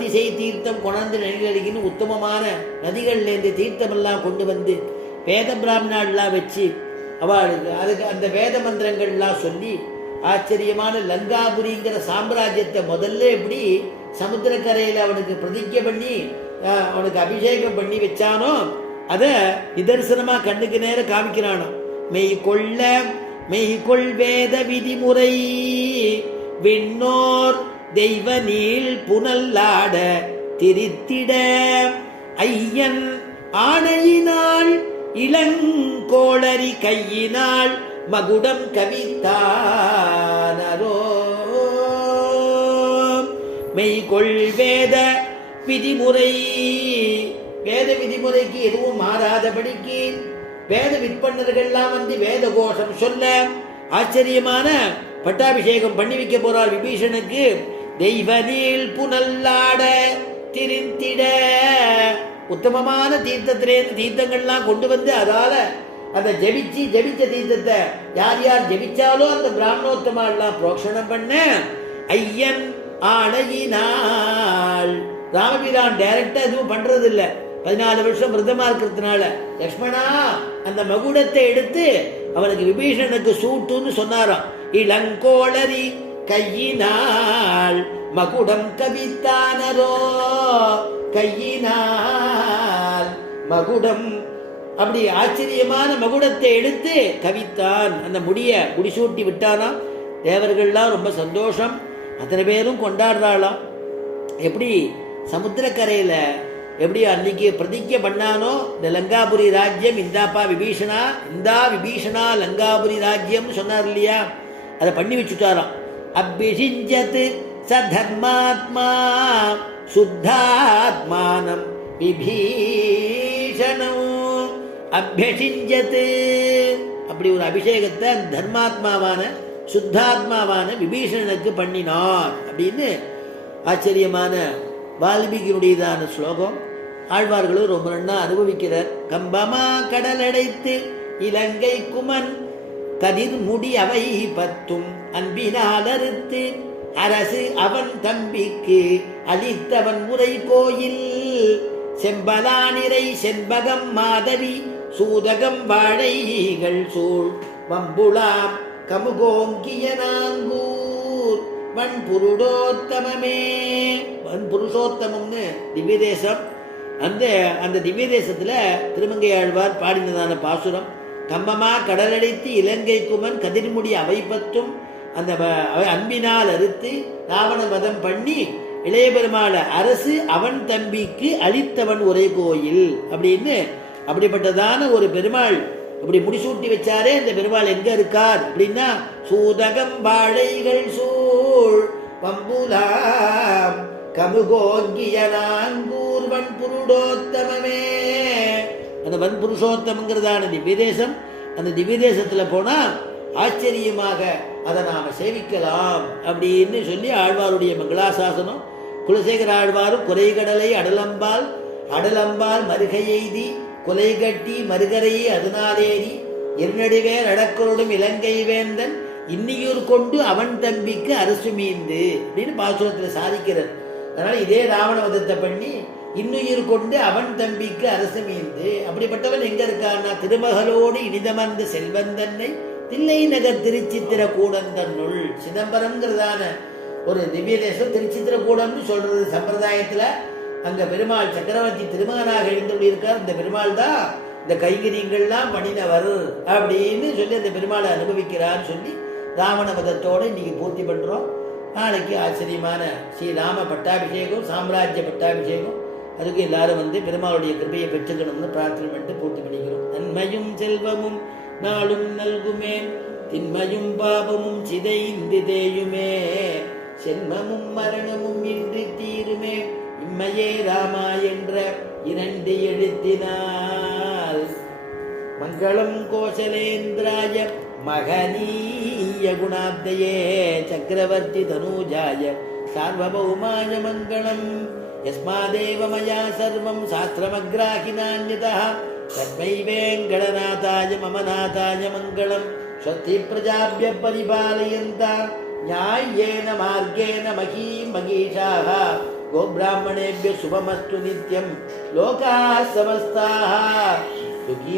திசை தீர்த்தம் கொணர்ந்து நெறிகளின்னு உத்தமமான நதிகள்லேருந்து தீர்த்தமெல்லாம் கொண்டு வந்து வேத பிராமணாலாம் வச்சு அவளுக்கு அதுக்கு அந்த வேத மந்திரங்கள்லாம் சொல்லி ஆச்சரியமான லங்காபுரிங்கிற சாம்ராஜ்யத்தை முதல்ல எப்படி சமுத்திரக்கரையில் அவனுக்கு பிரதிஜை பண்ணி அவனுக்கு அபிஷேகம் பண்ணி வச்சானோ அதை நிதர்சனமா கண்ணுக்கு நேரம் காமிக்கிறானோ. மெய்கொள் வேத விதிமுறை விண்ணோர் தெய்வ நீள் புனல்லாட திரித்திட ஐயன் ஆணையினாள் இளங்கோளரி கையினாள் மகுடம் கவித்தானரோ. மெய்கொள் வேத விதிமுறை, வேத விதிமுறைக்கு எதுவும் மாறாதபடிக்கு வேத விற்பனர்கள்லாம் வந்து வேத கோஷம் சொல்ல ஆச்சரியமான பட்டாபிஷேகம் பண்ணி வைக்க போறார் விபீஷனுக்கு. தெய்வ நீள் புனல்லாட திரிந்திட உத்தமமான தீர்த்தத்திலேருந்து தீர்த்தங்கள்லாம் கொண்டு வந்து அதால அதை ஜபிச்ச தீர்த்தத்தை யார் யார் ஜபிச்சாலோ அந்த பிராமணோத்தமெல்லாம் புரோக்ஷணம் பண்ண ஐயன் ஆணையினாள். ராமபிரான் டைரக்டா எதுவும் பண்றது இல்லை, 14 வருஷம் விரதமா இருக்கிறதுனால லக்ஷ்மணா அந்த மகுடத்தை எடுத்து அவனுக்கு விபீஷனுக்கு சூட்டுன்னு சொன்னாராம். இளங்கோளரி கையினாள் மகுடம் கவித்தானரோ. கையினால் மகுடம் அப்படி ஆச்சரியமான மகுடத்தை எடுத்து கவித்தான், அந்த முடிசூட்டி விட்டானாம். தேவர்கள்லாம் ரொம்ப சந்தோஷம், அத்தனை பேரும் கொண்டாடுறாளாம். எப்படி சமுத்திரக்கரையில எப்படி அன்னைக்கு பிரதிஜை பண்ணானோ இந்த லங்காபுரி ராஜ்யம் இந்தாப்பா விபீஷணா, இந்தா விபீஷணா லங்காபுரி ராஜ்யம் சொன்னார் இல்லையா, அதை பண்ணி வச்சுட்டாராம். அபிஷிஞ்சத் சதர்மாத்மா சுத்தாத்மானம் விபீஷணம். அபிஷிஞ்சத் அப்படி ஒரு அபிஷேகத்தை தர்மாத்மாவான சுத்தாத்மாவான விபீஷணனுக்கு பண்ணினார் அப்படின்னு ஆச்சரியமான வால்மீகியுடையதான ஸ்லோகம். ஆழ்வார்களும் ரொம்ப நன்னா அனுபவிக்கிறார். கம்பமா கடலடைத்து இலங்கை குமன் கதிர் முடி அவை 10 அன்பினால் அறுத்து அரசு அவன் தம்பிக்கு அளித்தவன் முறை கோயில். செம்பலானிரை செண்பகம் மாதவி சூதகம் வாழைகள் சூழ் வம்புளாம் கமுகோங்கிய நாங்கூர் வன்புருடோத்தமே. வன்புருஷோத்தமம்னு திவ்ய தேசம். அந்த திவ்ய தேசத்துல திருமங்கையாழ்வார் பாடினதான பாசுரம். கம்பமா கடலடைத்து இலங்கை குமன் கதிர்முடி அவை 10 அந்த அன்பினால் அறுத்து ராவண வதம் பண்ணி இளைய பெருமாள அரசு அவன் தம்பிக்கு அளித்தவன் ஒரே கோயில் அப்படின்னு அப்படிப்பட்டதான ஒரு பெருமாள் அப்படி முடிசூட்டி வச்சாரே. அந்த பெருமாள் எங்க இருக்கார் அப்படின்னா சூதகம் வாழைகள் சூழ் பம்புலாம் கமுகோங்கிய நாங்கூர் வன்புருடோத்தமே. அந்த வன்புருஷோத்தமங்கிறதான திவ்ய தேசம். அந்த திவ்ய தேசத்துல போனா ஆச்சரியமாக அதை நாம சேவிக்கலாம் அப்படின்னு சொல்லி ஆழ்வாருடைய மங்களாசாசனம். குலசேகர ஆழ்வாரும் குறைகடலை அடலம்பால் மருகையெய்தி கொலை கட்டி மருகரையை அதனாலேறி இருநடிவேர் அடக்கரோடும் இலங்கை வேந்தன் இன்னியூர் கொண்டு அவன் தம்பிக்கு அரசு மீந்து அப்படின்னு பாசுரத்தில் சாதிக்கிறார். அதனால இதே ராவணவதத்தை பண்ணி இன்னுயிர் கொண்டு அவன் தம்பிக்கு அரசு மீந்து. அப்படிப்பட்டவன் எங்க இருக்கான்னா திருமகளோடு இனிதமர்ந்த செல்வந்தன்னை தில்லை நகர் திருச்சித்திர கூடந்தன்னுள். சிதம்பரம்ங்கிறதான ஒரு திவ்ய தேசம் திருச்சித்திரக்கூடம்னு சொல்றது சம்பிரதாயத்துல. அங்க பெருமாள் சக்கரவர்த்தி திருமகனாக எழுந்து இருக்கார். இந்த பெருமாள் தான் இந்த கைங்கரியங்கள்லாம் பண்ணினவர் அப்படின்னு சொல்லி அந்த பெருமாளை அனுபவிக்கிறான்னு சொல்லி ராவணவதத்தோடு இன்னைக்கு பூர்த்தி பண்றோம். நாளைக்கு ஆச்சரியமான ஸ்ரீராம பட்டாபிஷேகம், சாம்ராஜ்ய பட்டாபிஷேகம். அதுக்கு எல்லாரும் வந்து பெருமாளுடைய கிருபையை பெற்றுக்கணும்னு பிரார்த்தனை பண்ணிட்டு பூர்த்தி பண்ணிக்கிறோம். நன்மையும் செல்வமும் நாளும் நல்குமே, தின்மையும் பாபமும் சிதைந்து தேயுமே, சென்மமும் மரணமும் இன்றி தீருமே, இம்மையே ராமா என்ற 2 எழுத்தினால். மங்களம் கோசலேந்திராய மகனீய குணாப்தயே சக்கரவர்த்தி தனூஜாய சார்வபௌமாய மங்களம். யஸ்மாதேவ மயா சர்வம் சாஸ்திரமக்ராஹினான்யதः தஸ்மை வேங்கடநாதாய மம நாதாய மங்களம். ஸ்வஸ்தி பிரஜாப்ய பரிபாலயந்தா ஞாயேன மார்கேன மகீம் மகீஷாः கோபிராமணேபிய சுபமஸ்து நித்யம் லோகாः சமஸ்தாः சுகி